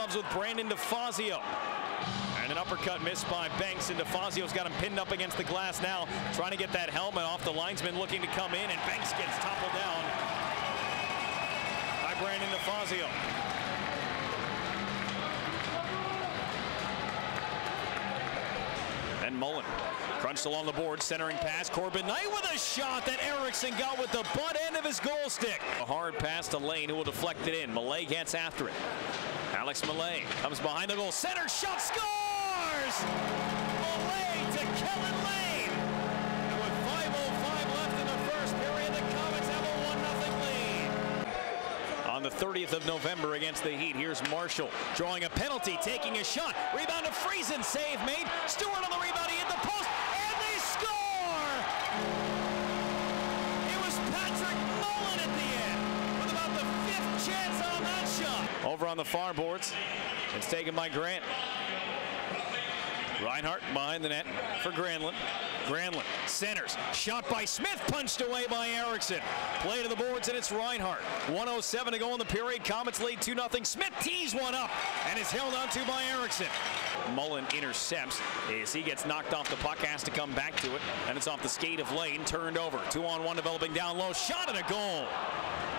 gloves with Brandon DeFazio. And an uppercut missed by Banks, and DeFazio's got him pinned up against the glass now, trying to get that helmet off the linesman looking to come in, and Banks gets toppled down by Brandon DeFazio. And Mullen crunched along the board, centering pass. Corbin Knight with a shot that Erickson got with the butt end of his goal stick. A hard pass to Lane, who will deflect it in. Millay gets after it. Alex Millay comes behind the goal. Center shot, scores! Millay to Kellen Lane. And with 5:05 left in the first period, the Comets have a 1-0 lead. On the 30th of November against the Heat, here's Marshall drawing a penalty, taking a shot. Rebound to Friesen, save made. Stewart on the rebound, he hit the post, and they score! It was Patrick Mullen at the end, with about the 5th chance on that shot. Over on the far boards, it's taken by Grant. Reinhardt behind the net for Granlund. Granlund centers, shot by Smith, punched away by Erickson. Play to the boards, and it's Reinhardt. 1:07 to go in the period. Comets lead 2-0. Smith tees one up and is held onto by Erickson. Mullen intercepts as he gets knocked off the puck, has to come back to it, and it's off the skate of Lane, turned over. 2-on-1 developing down low, shot and a goal.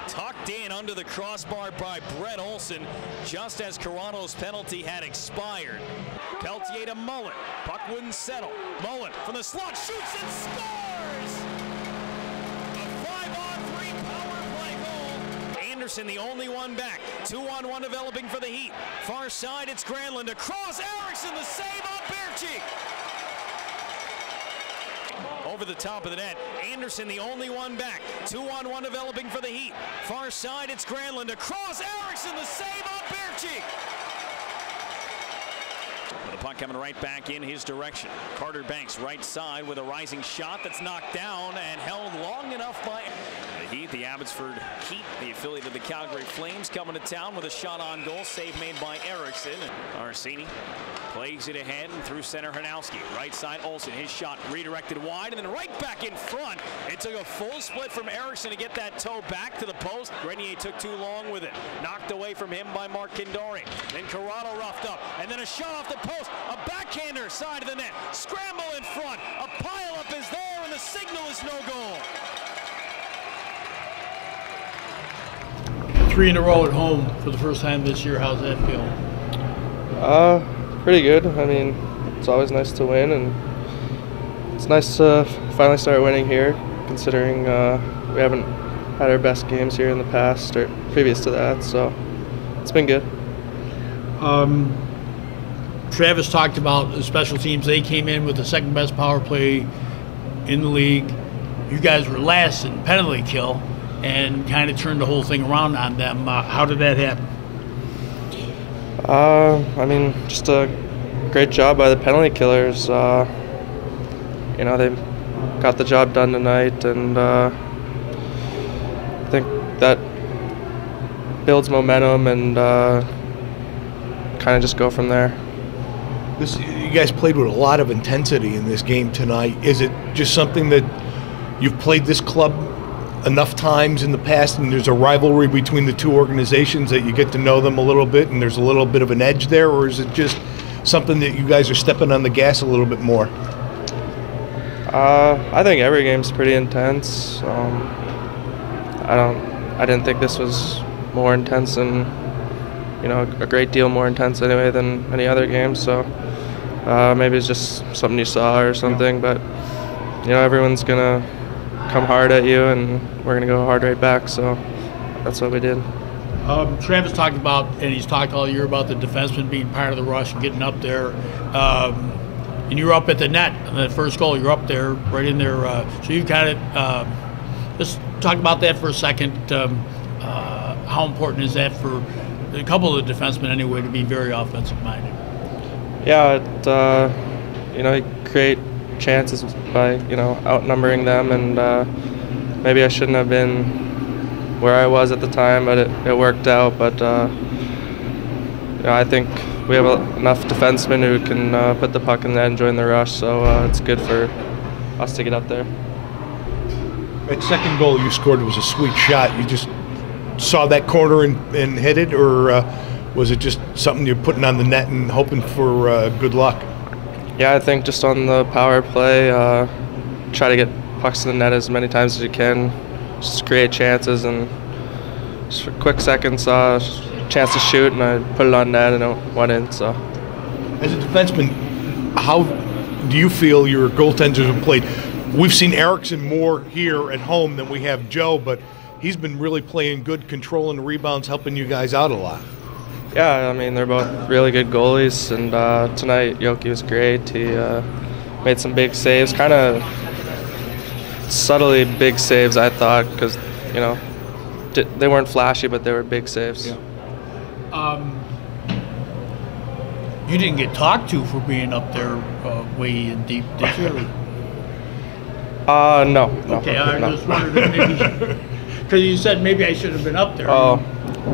Tucked in under the crossbar by Brett Olson, just as Carano's penalty had expired. Peltier to Mullen. Puck wouldn't settle. Mullen from the slot shoots and scores! A 5-on-3 power play goal. Anderson, the only one back. 2-on-1 developing for the Heat. Far side, it's Granlund. Across Erickson, the save on Bearcheek. Over the top of the net, Anderson the only one back. 2-on-1 developing for the Heat. Far side, it's Granlund. Across Erickson, the save on Bearcheek. The puck coming right back in his direction. Carter Banks right side with a rising shot that's knocked down and held long enough by the Heat. The Abbotsford Heat, the affiliate of the Calgary Flames, coming to town with a shot on goal. Save made by Erickson. Arsini plays it ahead and through center. Hanowski. Right side Olsen. His shot redirected wide and then right back in front. It took a full split from Erickson to get that toe back to the post. Grenier took too long with it. Knocked away from him by Mark Kindori. Then Carano roughed up. And then a shot off the post. A backhander side of the net. Scramble in front. A pileup is there and the signal is no goal. 3 in a row at home for the first time this year. How's that feel? Pretty good. I mean, it's always nice to win, and it's nice to finally start winning here, considering we haven't had our best games here in the past or previous to that, so it's been good. Travis talked about the special teams. They came in with the second best power play in the league. You guys were last in penalty kill and kind of turned the whole thing around on them. How did that happen? I mean, just a great job by the penalty killers. You know, they got the job done tonight, and I think that builds momentum and kind of just go from there. You guys played with a lot of intensity in this game tonight. Is it just something that you've played this club enough times in the past and there's a rivalry between the two organizations that you get to know them a little bit and there's a little bit of an edge there, or is it just something that you guys are stepping on the gas a little bit more? I think every game's pretty intense. I didn't think this was more intense and, you know, a great deal more intense anyway than any other game, so maybe it's just something you saw or something, but you know, everyone's gonna come hard at you and we're gonna go hard right back, so that's what we did. Travis talked about, and he's talked all year about the defenseman being part of the rush and getting up there, and you were up at the net on the first goal. You're up there, right in there, so you kind of just talk about that for a second. How important is that for a couple of the defensemen anyway to be very offensive minded? Yeah, you know, you create chances by, you know, outnumbering them, and maybe I shouldn't have been where I was at the time, but it worked out. But you know, I think we have enough defensemen who can put the puck in the net and join the rush, so it's good for us to get up there. That second goal you scored was a sweet shot. You just saw that corner and hit it, or was it just something you're putting on the net and hoping for good luck? Yeah, I think just on the power play, try to get pucks to the net as many times as you can, just create chances, and just for quick seconds, chance to shoot, and I put it on net and it went in. So, as a defenseman, how do you feel your goaltenders have played? We've seen Erickson more here at home than we have Joe, but he's been really playing good, controlling the rebounds, helping you guys out a lot. yeah, I mean, they're both really good goalies, and tonight Yoki was great. He made some big saves, kind of subtly big saves, I thought, because, you know, they weren't flashy, but they were big saves. Yeah. You didn't get talked to for being up there way in deep, did you? No. Okay, I no. just wondered if maybe, because you said maybe I should have been up there. Oh,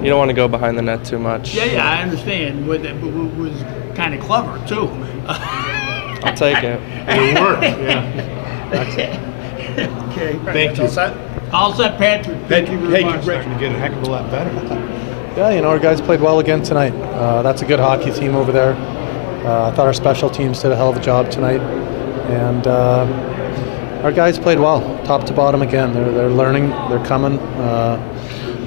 you don't want to go behind the net too much. Yeah, I understand. But it was kind of clever, too. I'll take it. It worked, yeah. Okay. Thank you. All set, Patrick. Thank you very much. Hey, you get a heck of a lot better. Yeah, you know, our guys played well again tonight. That's a good hockey team over there. I thought our special teams did a hell of a job tonight. And our guys played well, top to bottom again. They're learning, they're coming.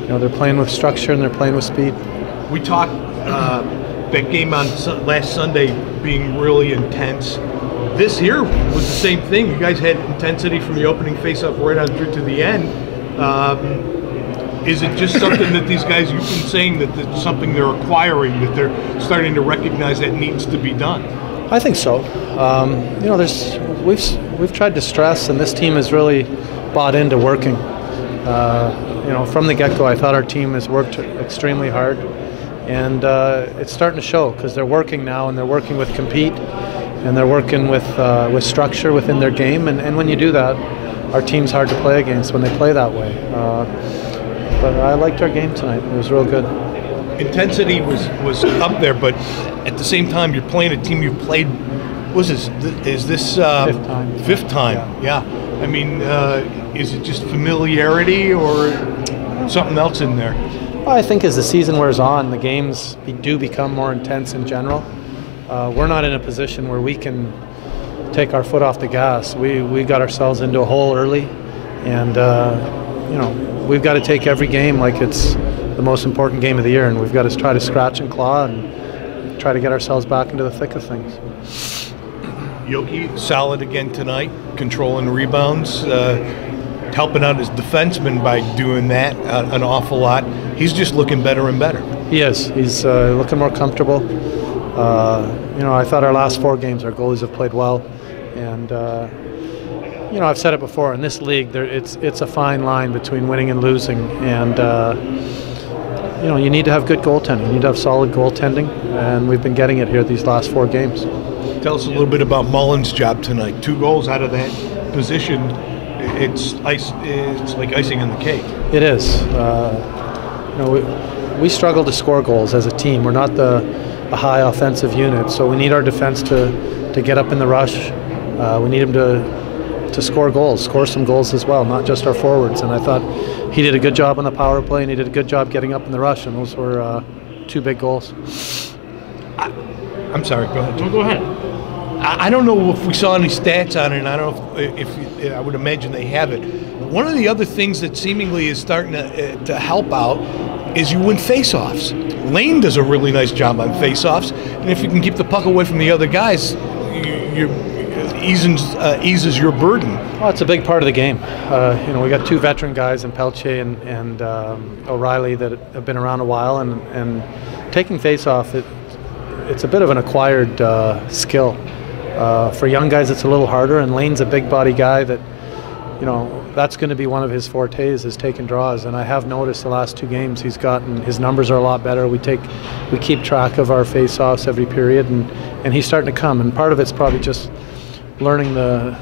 You know, they're playing with structure and they're playing with speed. We talked that game on last Sunday being really intense. This here was the same thing. You guys had intensity from the opening face-off right on through to the end. Is it just something that these guys, you've been saying that it's something they're acquiring, that they're starting to recognize that needs to be done? I think so. You know, we've tried to stress, and this team has really bought into working. You know, from the get-go, I thought our team has worked extremely hard, and it's starting to show because they're working now, and they're working with compete, and they're working with structure within their game. And when you do that, our team's hard to play against when they play that way. But I liked our game tonight. It was real good. Intensity was up there, but at the same time, you're playing a team you've played. Is this Fifth time? Fifth time, yeah. I mean, is it just familiarity or something else in there? Well, I think as the season wears on, the games do become more intense in general. We're not in a position where we can take our foot off the gas. We got ourselves into a hole early, and you know, we've got to take every game like it's the most important game of the year, and we've got to try to scratch and claw and try to get ourselves back into the thick of things. Yoki, solid again tonight, controlling rebounds, helping out his defenseman by doing that an awful lot. He's just looking better and better. He is. He's looking more comfortable. You know, I thought our last 4 games, our goalies have played well, and you know, I've said it before, in this league, it's a fine line between winning and losing, and you know, you need to have good goaltending. You need to have solid goaltending, and we've been getting it here these last 4 games. Tell us a little bit about Mullen's job tonight. 2 goals out of that position. It's like icing on the cake. It is. You know, we struggle to score goals as a team. We're not a high offensive unit, so we need our defense to get up in the rush. We need them to score goals, score some goals as well, not just our forwards. And I thought he did a good job on the power play, and he did a good job getting up in the rush, and those were 2 big goals. I'm sorry, go ahead. No, go ahead. I don't know if we saw any stats on it, and I don't know if I would imagine they have it. One of the other things that seemingly is starting to help out is you win face-offs. Lane does a really nice job on face-offs, and if you can keep the puck away from the other guys, eases your burden. Well, it's a big part of the game. You know, we got 2 veteran guys in Pelche and O'Reilly that have been around a while, and taking face-off, it's a bit of an acquired skill. For young guys, it's a little harder, and Lane's a big body guy that, you know, that's going to be one of his fortes, is taking draws. And I have noticed the last 2 games his numbers are a lot better. We keep track of our face-offs every period, and he's starting to come. And part of it's probably just learning the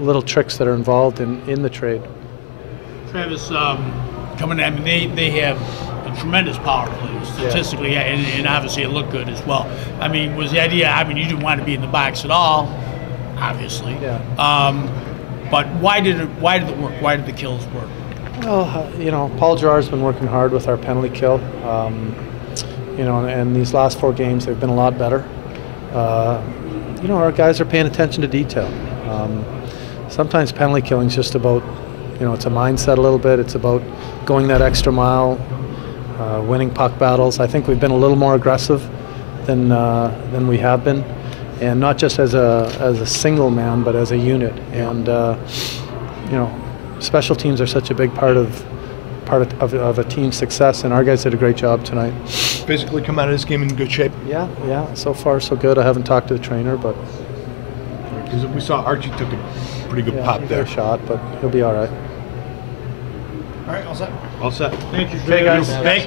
little tricks that are involved in the trade. Travis, coming, I mean, they have a tremendous power play statistically, yeah. and obviously it looked good as well. I mean, was the idea, I mean, you didn't want to be in the box at all, obviously. Yeah. But why did it work? Why did the kills work? Well, you know, Paul Gerard's been working hard with our penalty kill. You know, and these last 4 games they've been a lot better. You know, our guys are paying attention to detail. Sometimes penalty killing is just about, you know, it's a mindset a little bit. It's about going that extra mile, winning puck battles. I think we've been a little more aggressive than we have been, and not just as a single man, but as a unit. And you know, special teams are such a big part of a team's success, and our guys did a great job tonight. Physically come out of this game in good shape? Yeah, so far so good. I haven't talked to the trainer, but because we saw Archie took a pretty good pop there. Shot, but he'll be all right. All right, all set. All set. Thank you, Thank you.